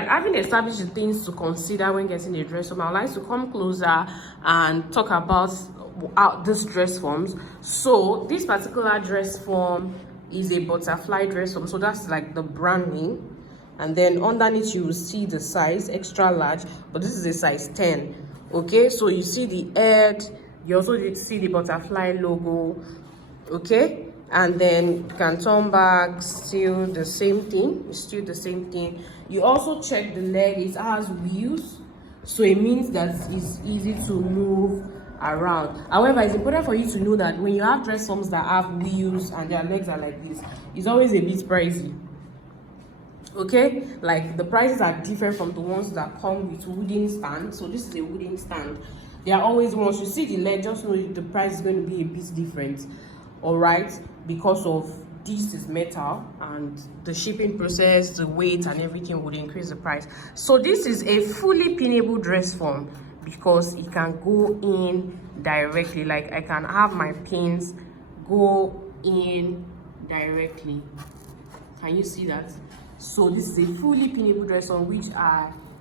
right, having established the things to consider when getting a dress form, I'd like to come closer and talk about this dress forms. So this particular dress form is a butterfly dress form, so that's like the brand name. And then underneath you will see the size extra large, but this is a size 10. Okay, so you see the head, you also see the butterfly logo. Okay, and then you can turn back, still the same thing. It's still the same thing. You also check the leg, it has wheels, so it means that it's easy to move around. However, it's important for you to know that when you have dress forms that have wheels and their legs are like this, it's always a bit pricey. Okay, like the prices are different from the ones that come with wooden stand. So this is a wooden stand. They are always, once you see the leg, just know the price is going to be a bit different. All right, because of this is metal and the shipping process, the weight and everything would increase the price. So this is a fully pinnable dress form because it can go in directly. Like I can have my pins go in directly. Can you see that? So this is a fully pinnable dress form, which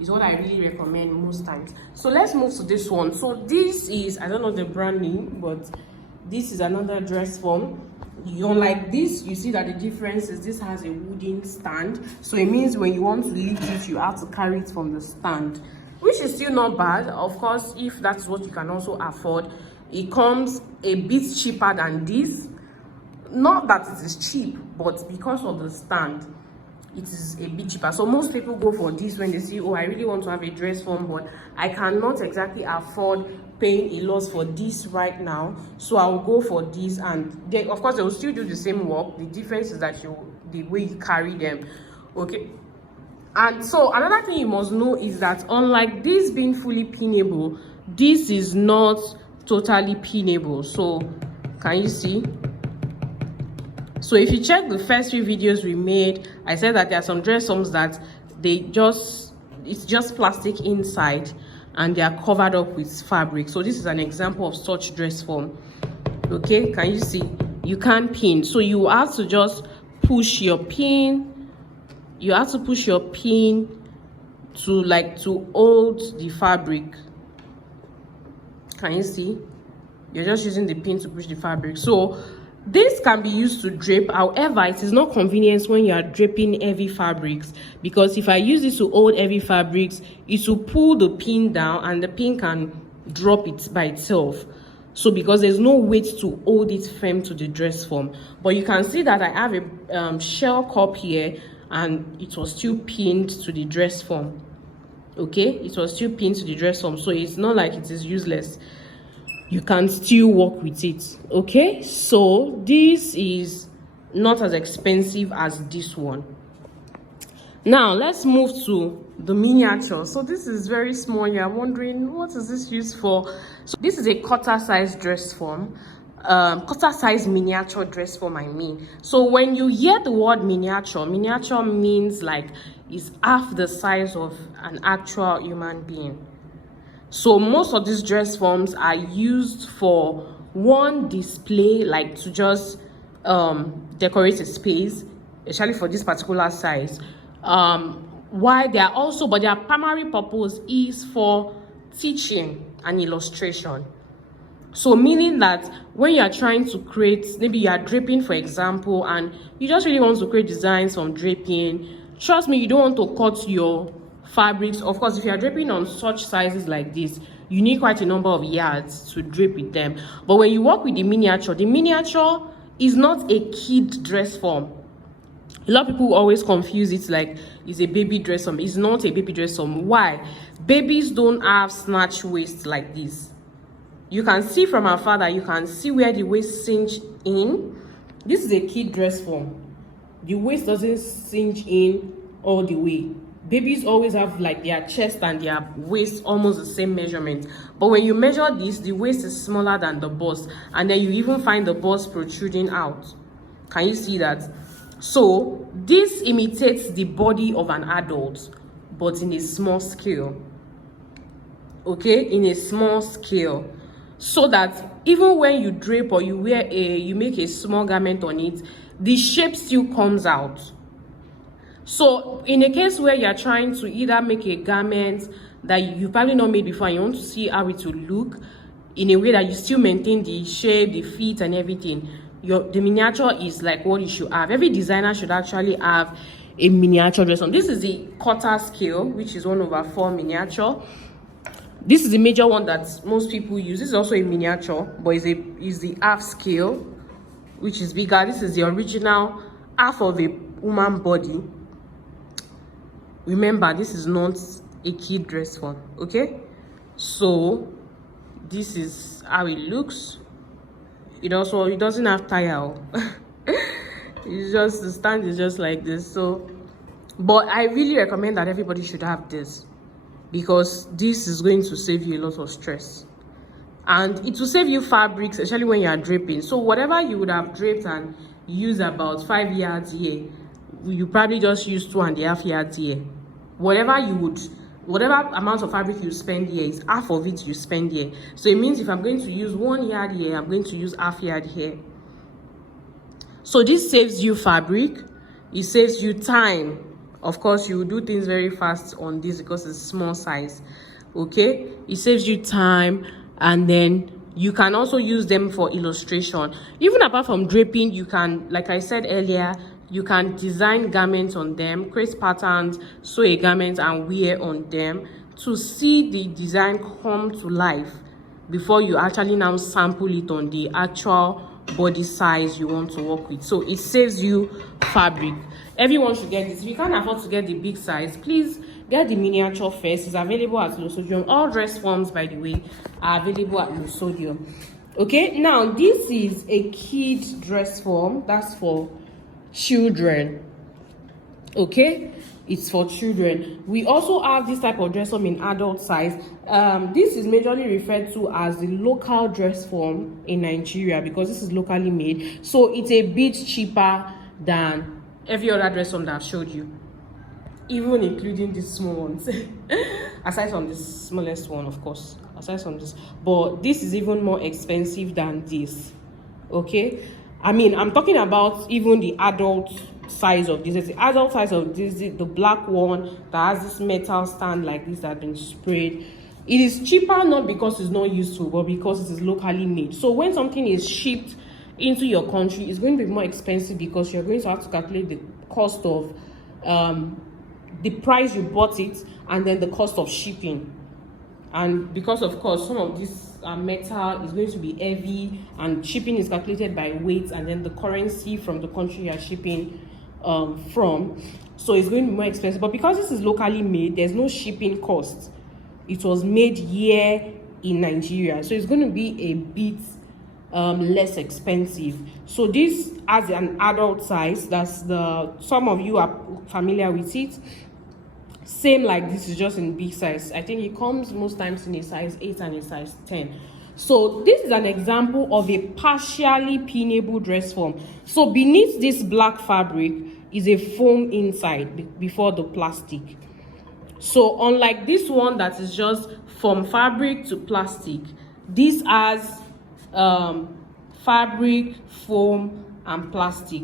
is what I really recommend most times. So let's move to this one. So this is, I don't know the brand name, but this is another dress form. Unlike this, you see that the difference is this has a wooden stand, so it means when you want to lift it, you have to carry it from the stand, which is still not bad. Of course, if that's what you can also afford. It comes a bit cheaper than this. Not that it is cheap, but because of the stand, it is a bit cheaper. So most people go for this when they see, oh, I really want to have a dress form, but I cannot exactly afford paying a loss for this right now, so I'll go for this. And they, of course, they will still do the same work. The difference is that the way you carry them. Okay, and so another thing you must know is that unlike this being fully pinnable, this is not totally pinnable. So can you see? So if you check the first few videos we made, I said that there are some dress forms that it's just plastic inside and they are covered up with fabric. So this is an example of such dress form. Okay, can you see? You can't pin, so you have to just push your pin. You have to push your pin to hold the fabric. Can you see? You're just using the pin to push the fabric. So this can be used to drape. However, it is not convenient when you are draping heavy fabrics, because if I use this to hold heavy fabrics, it will pull the pin down and the pin can drop it by itself. So because there's no weight to hold it firm to the dress form. But you can see that I have a shell cup here and it was still pinned to the dress form. Okay, it was still pinned to the dress form, so it's not like it is useless. You can still work with it. Okay, so this is not as expensive as this one. Now let's move to the miniature. So this is very small. You're wondering, what is this used for? So this is a quarter size dress form, quarter size miniature dress form, I mean. So when you hear the word miniature means like it's half the size of an actual human being. So most of these dress forms are used for one display, like to just decorate a space, especially for this particular size. Why they are also, but their primary purpose is for teaching and illustration. So meaning that when you are trying to create, maybe you are draping, for example, and you just really want to create designs from draping, trust me, you don't want to cut your fabrics. Of course, if you are draping on such sizes like this, you need quite a number of yards to drape with them. But when you work with the miniature is not a kid dress form. A lot of people always confuse it like it's a baby dress form. It's not a baby dress form. Why? Babies don't have snatch waist like this. You can see from afar that you can see where the waist cinch in. This is a kid dress form. The waist doesn't cinch in all the way. Babies always have like their chest and their waist almost the same measurement. But when you measure this, the waist is smaller than the bust. And then you even find the bust protruding out. Can you see that? So this imitates the body of an adult, but in a small scale. Okay, in a small scale. So that even when you drape or you make a small garment on it, the shape still comes out. So in a case where you're trying to either make a garment that you probably not made before and you want to see how it will look in a way that you still maintain the shape, the fit and everything, the miniature is like what you should have. Every designer should actually have a miniature dress on. This is the quarter scale, which is 1/4 miniature. This is the major one that most people use. This is also a miniature, but is the half scale, which is bigger. This is the original half of a woman body. Remember, this is not a kid dress form, okay? So this is how it looks. It doesn't have tire. It's just, the stand is just like this. So, but I really recommend that everybody should have this, because this is going to save you a lot of stress, and it will save you fabrics, especially when you are draping. So whatever you would have draped and use about 5 yards here, you probably just use 2.5 yards here. Whatever amount of fabric you spend here is half of it you spend here. So it means if I'm going to use 1 yard here, I'm going to use half yard here. So this saves you fabric, it saves you time. Of course, you will do things very fast on this because it's small size, okay? It saves you time, and then you can also use them for illustration. Even apart from draping, you can, like I said earlier, you can design garments on them, create patterns, sew a garment and wear on them to see the design come to life before you actually now sample it on the actual body size you want to work with. So it saves you fabric. Everyone should get this. If you can't afford to get the big size, please get the miniature first. It's available at Losodium. All dress forms, by the way, are available at Losodium. Okay, now this is a kid dress form. That's for children. Okay, it's for children. We also have this type of dress form in adult size. This is majorly referred to as the local dress form in Nigeria because this is locally made, so it's a bit cheaper than every other dress form that I've showed you, even including these small ones. Aside from this smallest one, of course, aside from this, but this is even more expensive than this. Okay, I mean, I'm talking about even the adult size of this. The adult size of this, the black one that has this metal stand like this that has been sprayed. It is cheaper not because it's not useful, but because it is locally made. So when something is shipped into your country, it's going to be more expensive because you're going to have to calculate the cost of the price you bought it and then the cost of shipping. And because of course some of this metal is going to be heavy, and shipping is calculated by weight and then the currency from the country you're shipping from, so it's going to be more expensive. But because this is locally made, there's no shipping cost. It was made here in Nigeria, so it's going to be a bit less expensive. So this has an adult size. That's some of you are familiar with it. Same like this, is just in big size. I think it comes most times in a size 8 and a size 10. So this is an example of a partially pinnable dress form. So beneath this black fabric is a foam inside before the plastic. So unlike this one that is just from fabric to plastic, this has fabric, foam and plastic.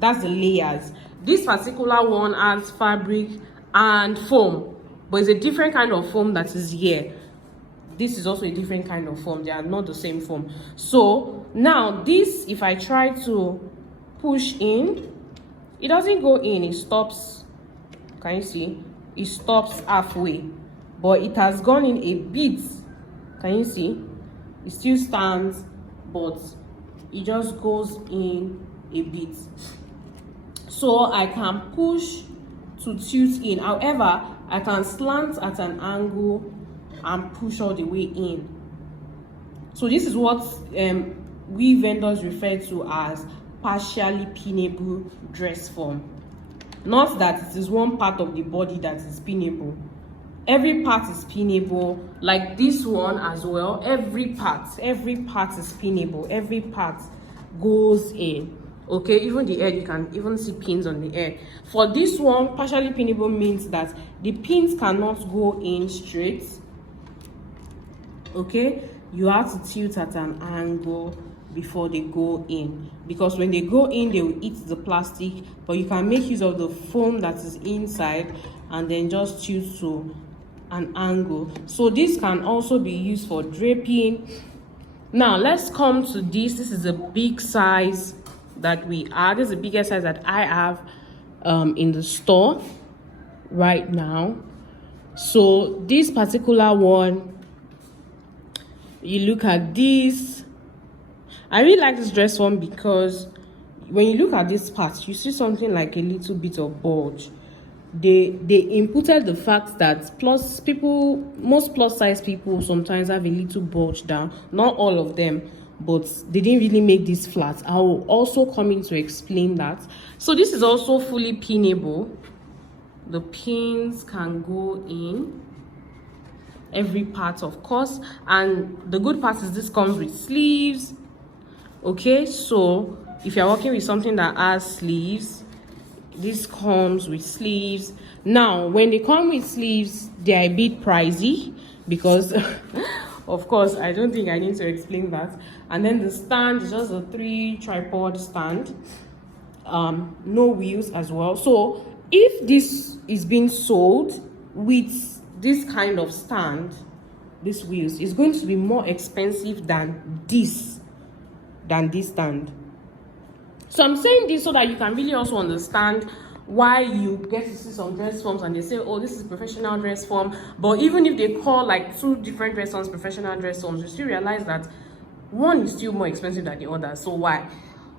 That's the layers. This particular one has fabric and foam, but it's a different kind of foam that is here. This is also a different kind of foam. They are not the same foam. So now this, if I try to push in, it doesn't go in, it stops. Can you see? It stops halfway, but it has gone in a bit. Can you see? It still stands, but it just goes in a bit. So I can push to tilt in. However, I can slant at an angle and push all the way in. So this is what we vendors refer to as partially pinnable dress form. Not that it is one part of the body that is pinnable. Every part is pinnable, like this one as well. Every part is pinnable. Every part goes in. Okay, even the head, you can even see pins on the head. For this one, partially pinnable means that the pins cannot go in straight. Okay, you have to tilt at an angle, before they go in, because when they go in they will eat the plastic, but you can make use of the foam that is inside and then just choose to an angle. So this can also be used for draping. Now let's come to this. This is a big size that we are. This is the biggest size that I have in the store right now. So this particular one, you look at this. I really like this dress form because when you look at this part, you see something like a little bit of bulge. They inputted the fact that most plus size people sometimes have a little bulge down. Not all of them, but they didn't really make this flat. I will also come in to explain that. So this is also fully pinnable. The pins can go in every part, of course, and the good part is this comes with sleeves. Okay, so if you're working with something that has sleeves, this comes with sleeves. Now when they come with sleeves, they are a bit pricey because of course I don't think I need to explain that. And then the stand is just a 3 tripod stand, no wheels as well. So if this is being sold with this kind of stand, these wheels, is going to be more expensive than this stand. So I'm saying this so that you can really also understand why you get to see some dress forms and they say, oh, this is professional dress form. But even if they call like 2 different dress forms professional dress forms, you still realize that one is still more expensive than the other. So why?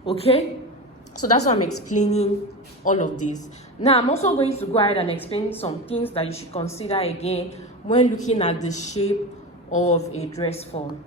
Okay, so that's why I'm explaining all of this. Now I'm also going to go ahead and explain some things that you should consider again when looking at the shape of a dress form.